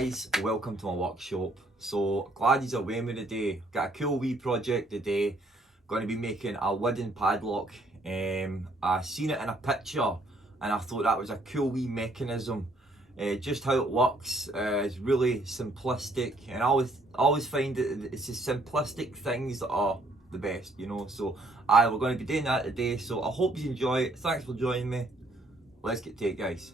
guys, welcome to my workshop. So glad you're with me today. Got a cool wee project today. Going to be making a wooden padlock. I seen it in a picture and I thought that was a cool wee mechanism. Just how it works is really simplistic, and I always find that it's the simplistic things that are the best, you know. So we're going to be doing that today. So I hope you enjoy it. Thanks for joining me. Let's get to it, guys.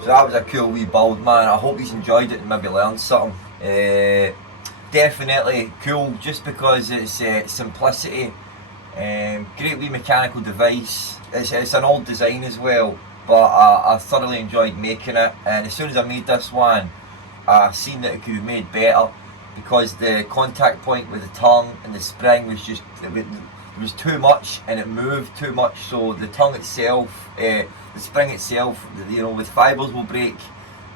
So that was a cool wee build, man. I hope you enjoyed it and maybe learned something. Definitely cool, just because it's simplicity. Great wee mechanical device. It's an old design as well, but I thoroughly enjoyed making it. And as soon as I made this one, I seen that it could be made better, because the contact point with the tongue and the spring was just, it was too much and it moved too much. So the tongue itself, the spring itself, you know, with fibres will break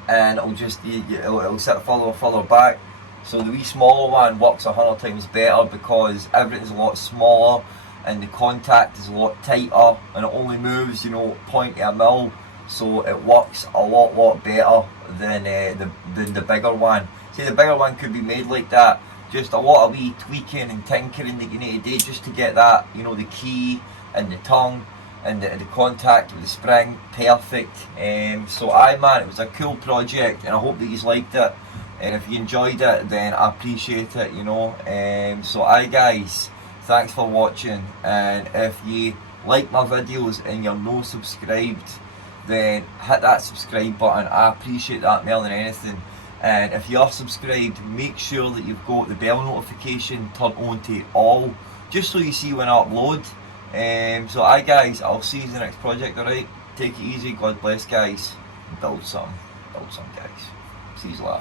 and it'll just it'll sit further back. So the wee smaller one works 100 times better, because everything's a lot smaller and the contact is a lot tighter and it only moves, you know, 0.1 mil. So it works a lot better than the bigger one. See, the bigger one could be made like that. Just a lot of wee tweaking and tinkering that you need to do just to get that, you know, the key and the tongue and the contact with the spring perfect. So man, it was a cool project and I hope that you liked it. And if you enjoyed it, then I appreciate it, you know. So guys, thanks for watching. And if you like my videos and you're not subscribed, then hit that subscribe button. I appreciate that more than anything. And if you're subscribed, make sure that you've got the bell notification turned on to all, just so you see when I upload. So guys, I'll see you in the next project, alright? Take it easy, God bless guys, build some guys. See you later.